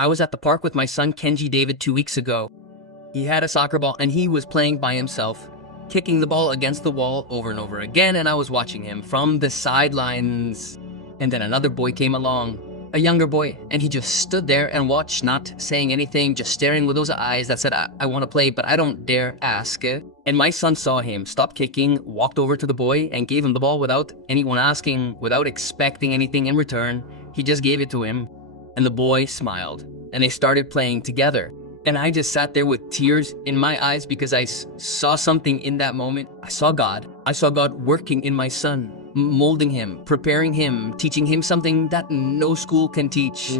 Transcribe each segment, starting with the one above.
I was at the park with my son Kenji David 2 weeks ago. He had a soccer ball and he was playing by himself, kicking the ball against the wall over and over again, and I was watching him from the sidelines. And then another boy came along, a younger boy, and he just stood there and watched, not saying anything, just staring with those eyes that said, I want to play, but I don't dare ask. And my son saw him, stopped kicking, walked over to the boy and gave him the ball without anyone asking, without expecting anything in return. He just gave it to him, and the boy smiled, and they started playing together. And I just sat there with tears in my eyes because I saw something in that moment. I saw God. I saw God working in my son, molding him, preparing him, teaching him something that no school can teach.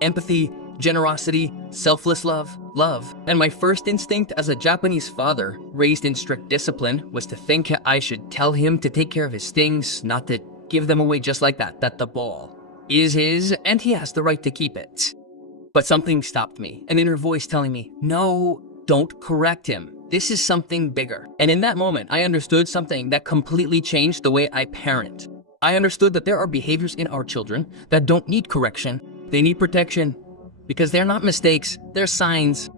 Empathy, generosity, selfless love. And my first instinct as a Japanese father, raised in strict discipline, was to think I should tell him to take care of his things, not to give them away just like that the ball is his and he has the right to keep it. But something stopped me, an inner voice telling me, no, don't correct him. This is something bigger. And in that moment, I understood something that completely changed the way I parent. I understood that there are behaviors in our children that don't need correction. They need protection because they're not mistakes. They're signs.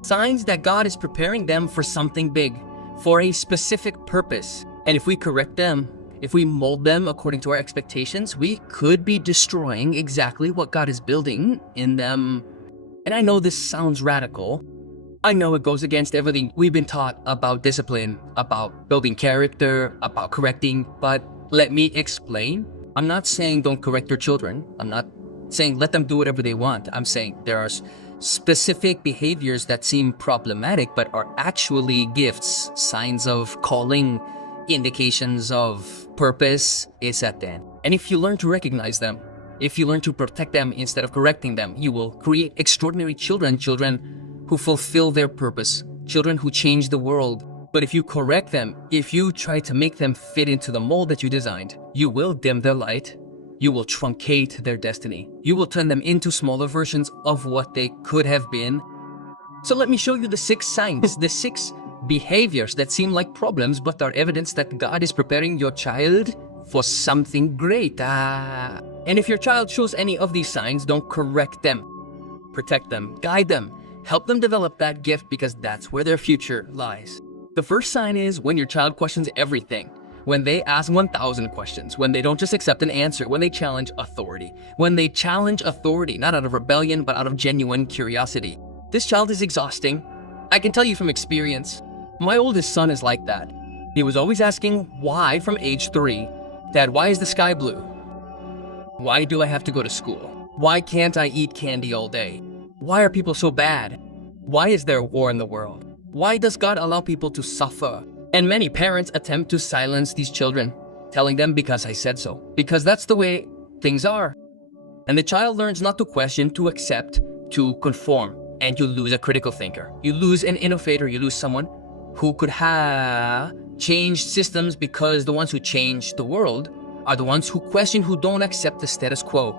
Signs that God is preparing them for something big, for a specific purpose. And if we correct them, if we mold them according to our expectations, we could be destroying exactly what God is building in them. And I know this sounds radical. I know it goes against everything we've been taught about discipline, about building character, about correcting, but let me explain. I'm not saying don't correct your children. I'm not saying let them do whatever they want. I'm saying there are specific behaviors that seem problematic but are actually gifts, signs of calling, indications of purpose is at the end. And if you learn to recognize them, if you learn to protect them instead of correcting them, you will create extraordinary children who fulfill their purpose, children who change the world. But if you correct them, if you try to make them fit into the mold that you designed, you will dim their light, you will truncate their destiny, you will turn them into smaller versions of what they could have been. So let me show you the 6 signs, the 6 behaviors that seem like problems but are evidence that God is preparing your child for something great. And if your child shows any of these signs, don't correct them. Protect them, guide them, help them develop that gift because that's where their future lies. The first sign is when your child questions everything. When they ask 1,000 questions, when they don't just accept an answer, when they challenge authority. When they challenge authority, not out of rebellion, but out of genuine curiosity. This child is exhausting. I can tell you from experience. My oldest son is like that. He was always asking why from age 3. Dad, why is the sky blue? Why do I have to go to school? Why can't I eat candy all day? Why are people so bad? Why is there war in the world? Why does God allow people to suffer? And many parents attempt to silence these children, telling them because I said so, because that's the way things are. And the child learns not to question, to accept, to conform, and you lose a critical thinker. You lose an innovator, you lose someone who could have changed systems because the ones who change the world are the ones who question, who don't accept the status quo,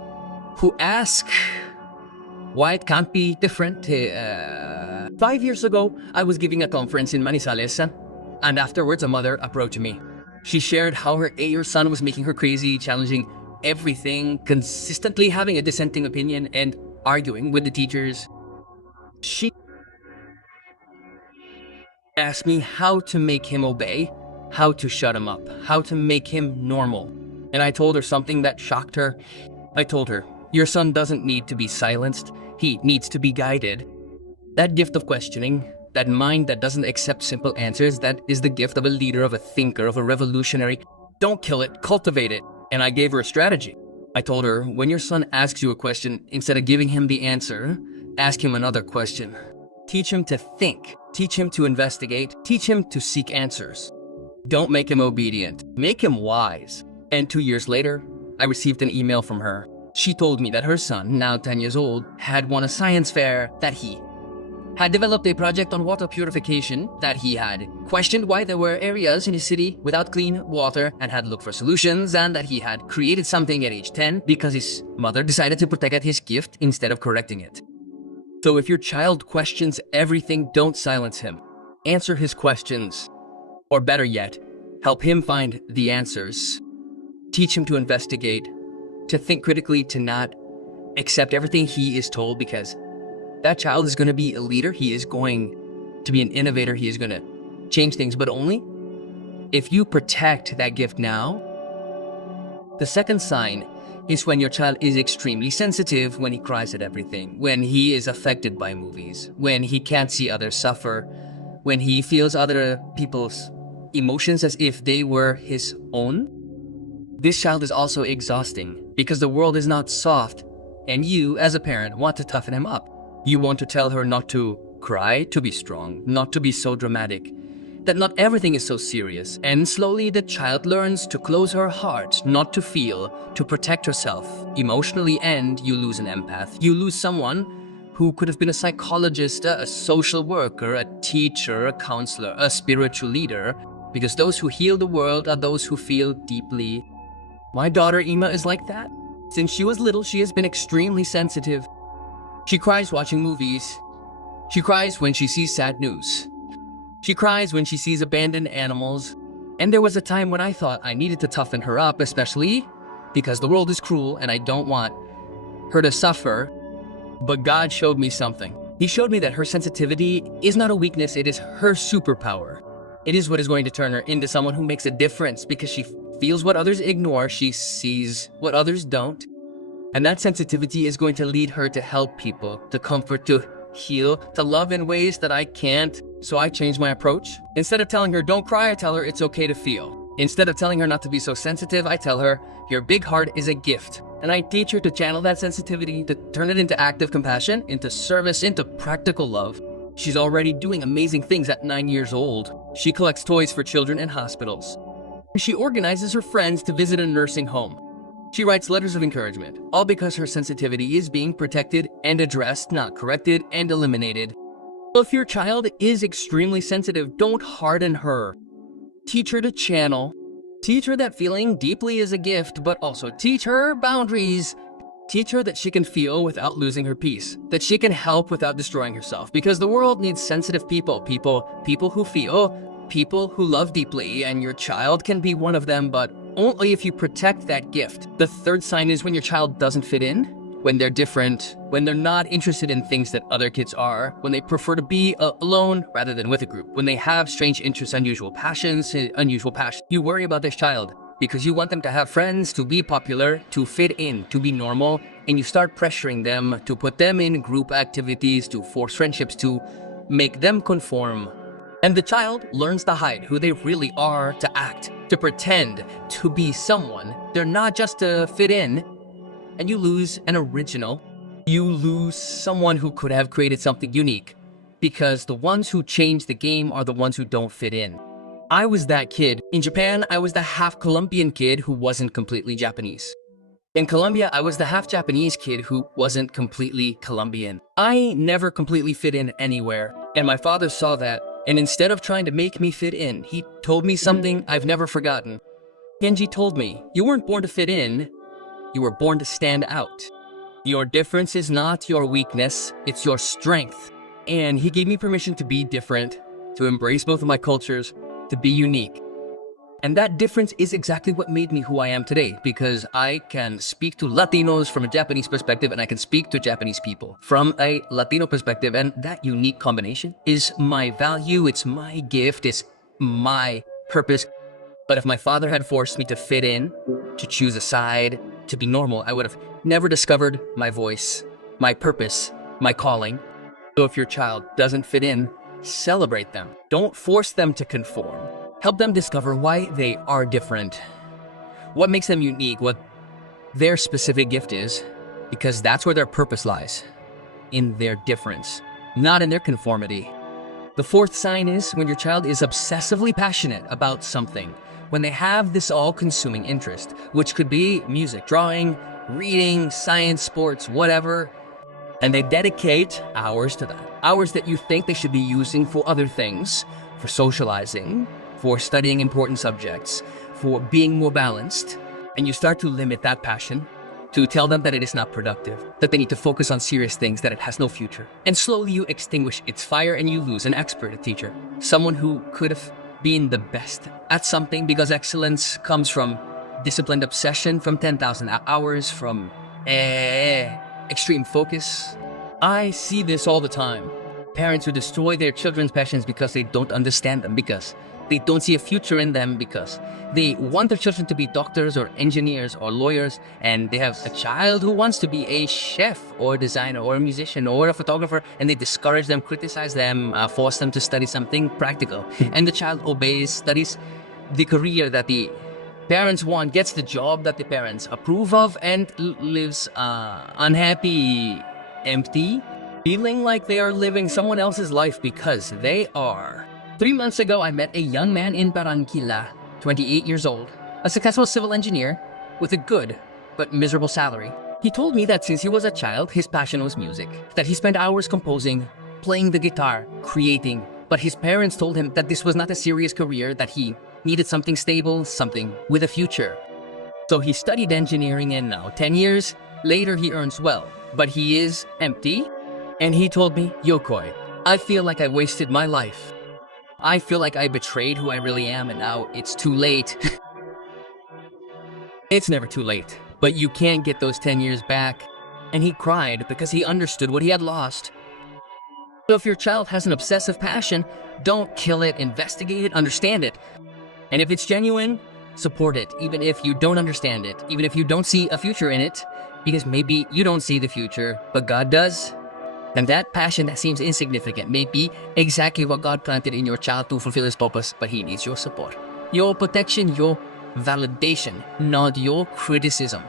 who ask why it can't be different. 5 years ago, I was giving a conference in Manizales, and afterwards a mother approached me. She shared how her 8-year son was making her crazy, challenging everything, consistently having a dissenting opinion and arguing with the teachers. She asked me how to make him obey, how to shut him up, how to make him normal. And I told her something that shocked her. I told her, your son doesn't need to be silenced, he needs to be guided. That gift of questioning, that mind that doesn't accept simple answers, that is the gift of a leader, of a thinker, of a revolutionary. Don't kill it, cultivate it. And I gave her a strategy. I told her, when your son asks you a question, instead of giving him the answer, ask him another question. Teach him to think. Teach him to investigate. Teach him to seek answers. Don't make him obedient. Make him wise. And 2 years later, I received an email from her. She told me that her son, now 10 years old, had won a science fair, that he had developed a project on water purification, that he had questioned why there were areas in his city without clean water and had looked for solutions, and that he had created something at age 10 because his mother decided to protect his gift instead of correcting it. So if your child questions everything, don't silence him. Answer his questions. Or better yet, help him find the answers. Teach him to investigate, to think critically, to not accept everything he is told, because that child is going to be a leader. He is going to be an innovator. He is going to change things, but only if you protect that gift now. The second sign is when your child is extremely sensitive, when he cries at everything, when he is affected by movies, when he can't see others suffer, when he feels other people's emotions as if they were his own. This child is also exhausting because the world is not soft, and you, as a parent, want to toughen him up. You want to tell her not to cry, to be strong, not to be so dramatic, that not everything is so serious. And slowly the child learns to close her heart, not to feel, to protect herself emotionally, and you lose an empath. You lose someone who could have been a psychologist, a social worker, a teacher, a counselor, a spiritual leader, because those who heal the world are those who feel deeply. My daughter Ima is like that. Since she was little, she has been extremely sensitive. She cries watching movies. She cries when she sees sad news. She cries when she sees abandoned animals. And there was a time when I thought I needed to toughen her up, especially because the world is cruel and I don't want her to suffer. But God showed me something. He showed me that her sensitivity is not a weakness, it is her superpower. It is what is going to turn her into someone who makes a difference, because she feels what others ignore, she sees what others don't. And that sensitivity is going to lead her to help people, to comfort, to heal, to love in ways that I can't. So I changed my approach. Instead of telling her don't cry, I tell her it's okay to feel. Instead of telling her not to be so sensitive, I tell her your big heart is a gift. And I teach her to channel that sensitivity, to turn it into active compassion, into service, into practical love. She's already doing amazing things at 9 years old. She collects toys for children in hospitals. She organizes her friends to visit a nursing home. She writes letters of encouragement, all because her sensitivity is being protected and addressed, not corrected and eliminated. So if your child is extremely sensitive, don't harden her. Teach her to channel. Teach her that feeling deeply is a gift, but also teach her boundaries. Teach her that she can feel without losing her peace, that she can help without destroying herself, because the world needs sensitive people who feel, people who love deeply, and your child can be one of them, but only if you protect that gift. The third sign is when your child doesn't fit in, when they're different, when they're not interested in things that other kids are, when they prefer to be alone rather than with a group, when they have strange interests, unusual passions. You worry about this child because you want them to have friends, to be popular, to fit in, to be normal, and you start pressuring them to put them in group activities, to force friendships, to make them conform. And the child learns to hide who they really are, to act, to pretend, to be someone. They're not just to fit in. And you lose an original. You lose someone who could have created something unique, because the ones who change the game are the ones who don't fit in. I was that kid. In Japan, I was the half Colombian kid who wasn't completely Japanese. In Colombia, I was the half Japanese kid who wasn't completely Colombian. I never completely fit in anywhere, and my father saw that. And instead of trying to make me fit in, he told me something I've never forgotten. Kenji told me, "You weren't born to fit in, you were born to stand out. Your difference is not your weakness, it's your strength." And he gave me permission to be different, to embrace both of my cultures, to be unique. And that difference is exactly what made me who I am today, because I can speak to Latinos from a Japanese perspective, and I can speak to Japanese people from a Latino perspective, and that unique combination is my value, it's my gift, it's my purpose. But if my father had forced me to fit in, to choose a side, to be normal, I would have never discovered my voice, my purpose, my calling. So if your child doesn't fit in, celebrate them. Don't force them to conform. Help them discover why they are different, what makes them unique, what their specific gift is, because that's where their purpose lies, in their difference, not in their conformity. The fourth sign is when your child is obsessively passionate about something, when they have this all-consuming interest, which could be music, drawing, reading, science, sports, whatever, and they dedicate hours to that. Hours that you think they should be using for other things, for socializing, for studying important subjects, for being more balanced. And you start to limit that passion, to tell them that it is not productive, that they need to focus on serious things, that it has no future. And slowly you extinguish its fire and you lose an expert, a teacher, someone who could have been the best at something, because excellence comes from disciplined obsession, from 10,000 hours, from extreme focus. I see this all the time. Parents who destroy their children's passions because they don't understand them, because they don't see a future in them, because they want their children to be doctors or engineers or lawyers, and they have a child who wants to be a chef or a designer or a musician or a photographer, and they discourage them, criticize them, force them to study something practical. And the child obeys, studies the career that the parents want, gets the job that the parents approve of, and lives unhappy, empty, feeling like they are living someone else's life because they are. 3 months ago, I met a young man in Barranquilla, 28 years old, a successful civil engineer with a good but miserable salary. He told me that since he was a child, his passion was music, that he spent hours composing, playing the guitar, creating, but his parents told him that this was not a serious career, that he needed something stable, something with a future. So he studied engineering, and now, 10 years later, he earns well, but he is empty. And he told me, Yokoi, I feel like I wasted my life. I feel like I betrayed who I really am, and now it's too late. It's never too late, but you can't get those 10 years back. And he cried because he understood what he had lost. So if your child has an obsessive passion, don't kill it, investigate it, understand it. And if it's genuine, support it, even if you don't understand it, even if you don't see a future in it, because maybe you don't see the future, but God does. And that passion that seems insignificant may be exactly what God planted in your child to fulfill his purpose, but he needs your support, your protection, your validation, not your criticism.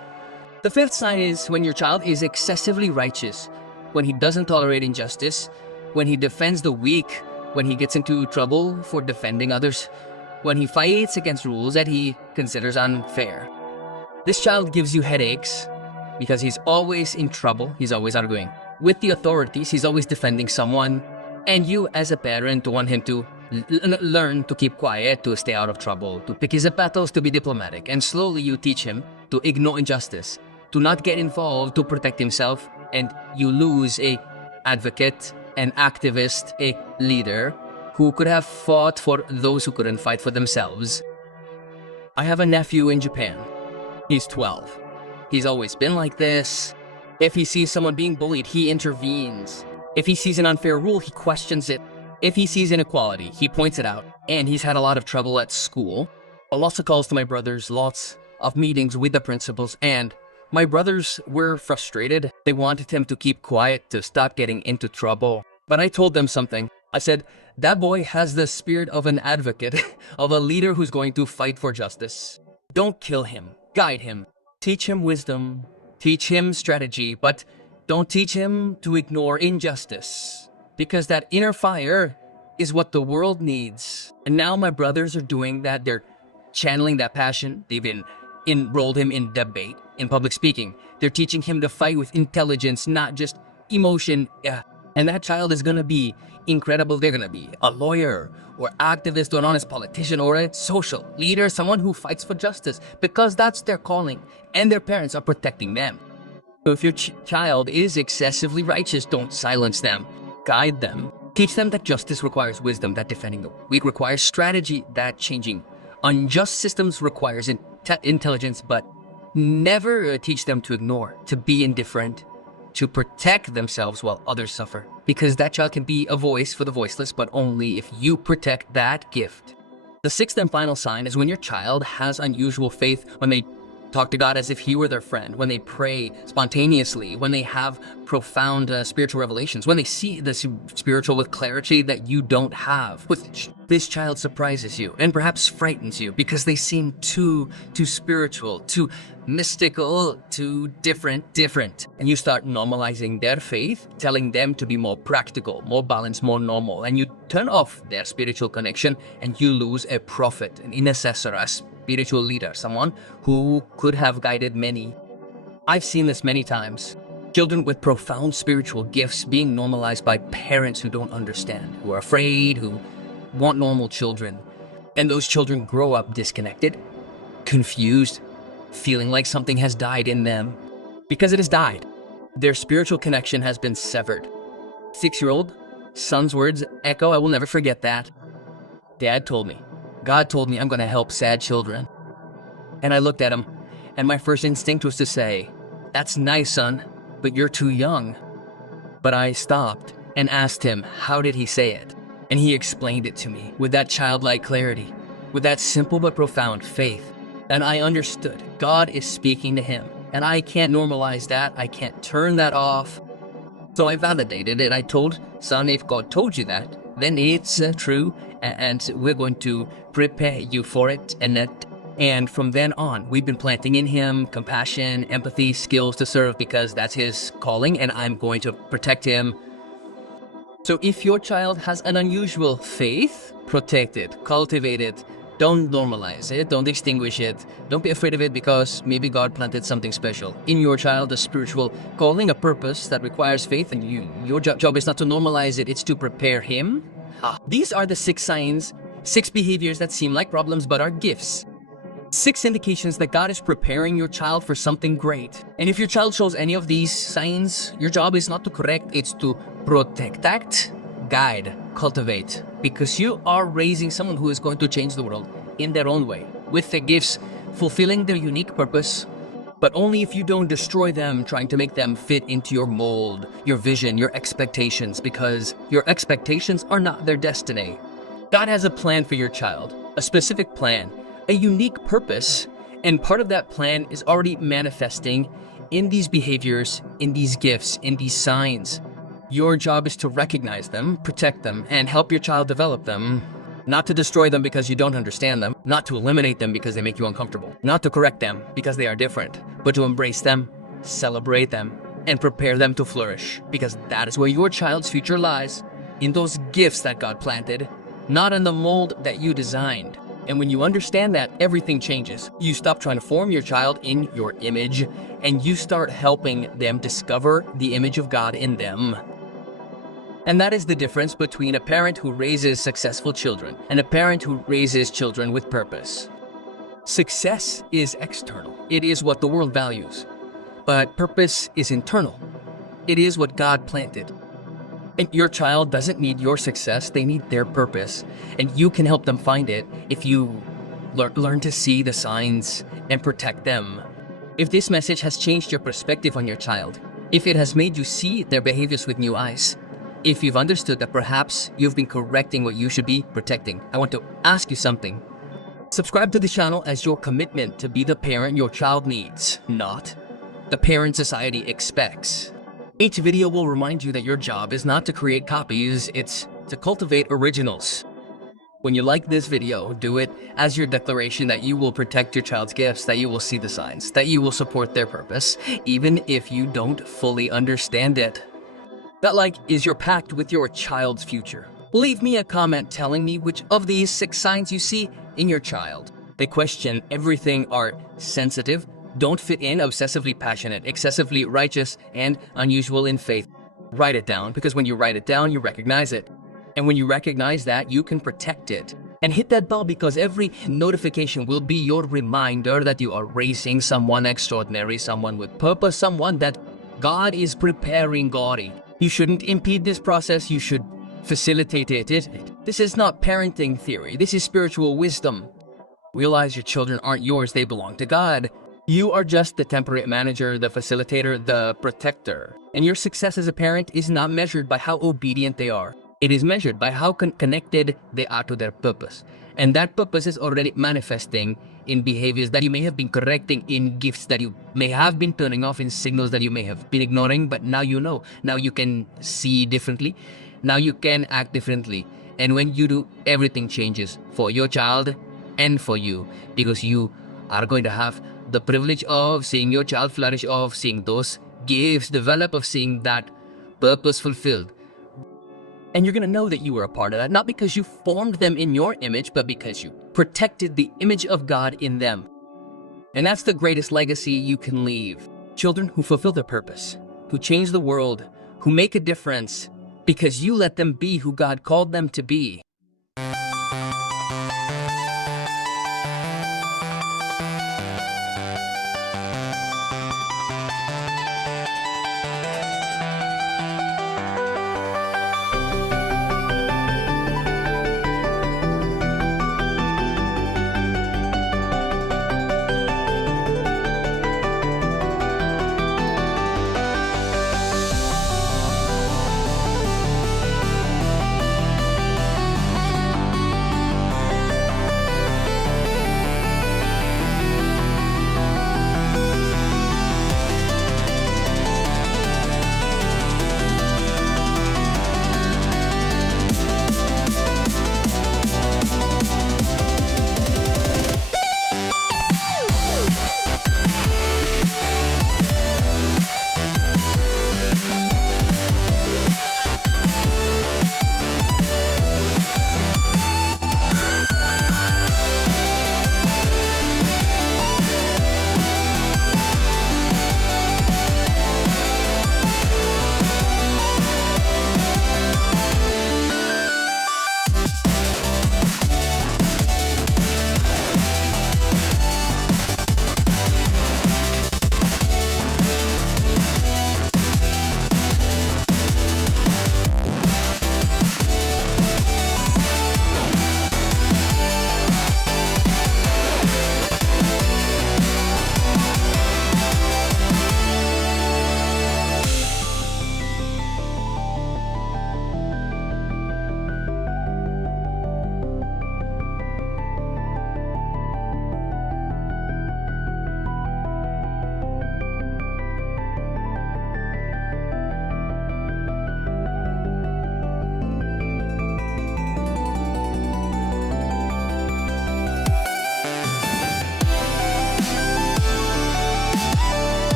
The fifth sign is when your child is excessively righteous, when he doesn't tolerate injustice, when he defends the weak, when he gets into trouble for defending others, when he fights against rules that he considers unfair. This child gives you headaches because he's always in trouble, he's always arguing with the authorities, he's always defending someone, and you as a parent want him to learn to keep quiet, to stay out of trouble, to pick his battles, to be diplomatic, and slowly you teach him to ignore injustice, to not get involved, to protect himself, and you lose a advocate, an activist, a leader who could have fought for those who couldn't fight for themselves. I have a nephew in Japan. He's 12. He's always been like this. If he sees someone being bullied, he intervenes. If he sees an unfair rule, he questions it. If he sees inequality, he points it out. And he's had a lot of trouble at school. Lots of calls to my brothers, lots of meetings with the principals, and my brothers were frustrated. They wanted him to keep quiet, to stop getting into trouble. But I told them something. I said, that boy has the spirit of an advocate, of a leader who's going to fight for justice. Don't kill him. Guide him. Teach him wisdom. Teach him strategy, but don't teach him to ignore injustice, because that inner fire is what the world needs. And now my brothers are doing that. They're channeling that passion. They've enrolled him in debate, in public speaking. They're teaching him to fight with intelligence, not just emotion. And that child is going to be incredible. They're going to be a lawyer or activist or an honest politician or a social leader, someone who fights for justice, because that's their calling and their parents are protecting them. So if your child is excessively righteous, don't silence them. Guide them. Teach them that justice requires wisdom, that defending the weak requires strategy, that changing unjust systems requires intelligence, but never teach them to ignore, to be indifferent, to protect themselves while others suffer. Because that child can be a voice for the voiceless, but only if you protect that gift. The sixth and final sign is when your child has unusual faith, when they talk to God as if he were their friend, when they pray spontaneously, when they have profound spiritual revelations, when they see the spiritual with clarity that you don't have. This child surprises you and perhaps frightens you because they seem too spiritual, too mystical, too different. And you start normalizing their faith, telling them to be more practical, more balanced, more normal. And you turn off their spiritual connection and you lose a prophet, an intercessor, a spiritual leader, someone who could have guided many. I've seen this many times. Children with profound spiritual gifts being normalized by parents who don't understand, who are afraid, who want normal children. And those children grow up disconnected, confused, feeling like something has died in them. Because it has died. Their spiritual connection has been severed. 6-year-old son's words echo, I will never forget that. Dad told me, God told me I'm going to help sad children. And I looked at him, and my first instinct was to say, that's nice, son, but you're too young." But I stopped and asked him, how did he say it? And he explained it to me with that childlike clarity, with that simple but profound faith. And I understood God is speaking to him. And I can't normalize that. I can't turn that off. So I validated it. I told, "Son, if God told you that, then it's true. And we're going to prepare you for it." And from then on, we've been planting in him compassion, empathy, skills to serve, because that's his calling, and I'm going to protect him. So if your child has an unusual faith, protect it, cultivate it. Don't normalize it, don't extinguish it. Don't be afraid of it, because maybe God planted something special in your child, a spiritual calling, a purpose that requires faith, and your job is not to normalize it, it's to prepare him. These are the 6 signs, 6 behaviors that seem like problems but are gifts. 6 indications that God is preparing your child for something great. And if your child shows any of these signs, your job is not to correct, it's to protect, guide, cultivate. Because you are raising someone who is going to change the world in their own way, with their gifts, fulfilling their unique purpose. But only if you don't destroy them, trying to make them fit into your mold, your vision, your expectations, because your expectations are not their destiny. God has a plan for your child, a specific plan, a unique purpose, and part of that plan is already manifesting in these behaviors, in these gifts, in these signs. Your job is to recognize them, protect them, and help your child develop them. Not to destroy them because you don't understand them, not to eliminate them because they make you uncomfortable, not to correct them because they are different, but to embrace them, celebrate them, and prepare them to flourish, because that is where your child's future lies, in those gifts that God planted, not in the mold that you designed. And when you understand that, everything changes. You stop trying to form your child in your image, and you start helping them discover the image of God in them. And that is the difference between a parent who raises successful children and a parent who raises children with purpose. Success is external. It is what the world values. But purpose is internal. It is what God planted. And your child doesn't need your success, they need their purpose. And you can help them find it if you learn to see the signs and protect them. If this message has changed your perspective on your child, if it has made you see their behaviors with new eyes, if you've understood that perhaps you've been correcting what you should be protecting, I want to ask you something. Subscribe to the channel as your commitment to be the parent your child needs, not the parent society expects. Each video will remind you that your job is not to create copies, it's to cultivate originals. When you like this video, do it as your declaration that you will protect your child's gifts, that you will see the signs, that you will support their purpose, even if you don't fully understand it. That like is your pact with your child's future. Leave me a comment telling me which of these 6 signs you see in your child. They question everything, are sensitive, don't fit in, obsessively passionate, excessively righteous, and unusual in faith. Write it down, because when you write it down, you recognize it. And when you recognize that, you can protect it. And hit that bell, because every notification will be your reminder that you are raising someone extraordinary, someone with purpose, someone that God is preparing Gotti. You shouldn't impede this process, you should facilitate it. This is not parenting theory, this is spiritual wisdom. Realize your children aren't yours, they belong to God. You are just the temporary manager, the facilitator, the protector. And your success as a parent is not measured by how obedient they are. It is measured by how connected they are to their purpose. And that purpose is already manifesting in behaviors that you may have been correcting, in gifts that you may have been turning off, in signals that you may have been ignoring, but now you know. Now you can see differently. Now you can act differently. And when you do, everything changes for your child and for you, because you are going to have the privilege of seeing your child flourish, of seeing those gifts develop, of seeing that purpose fulfilled. And you're going to know that you were a part of that, not because you formed them in your image, but because you protected the image of God in them. And that's the greatest legacy you can leave. Children who fulfill their purpose, who change the world, who make a difference, because you let them be who God called them to be.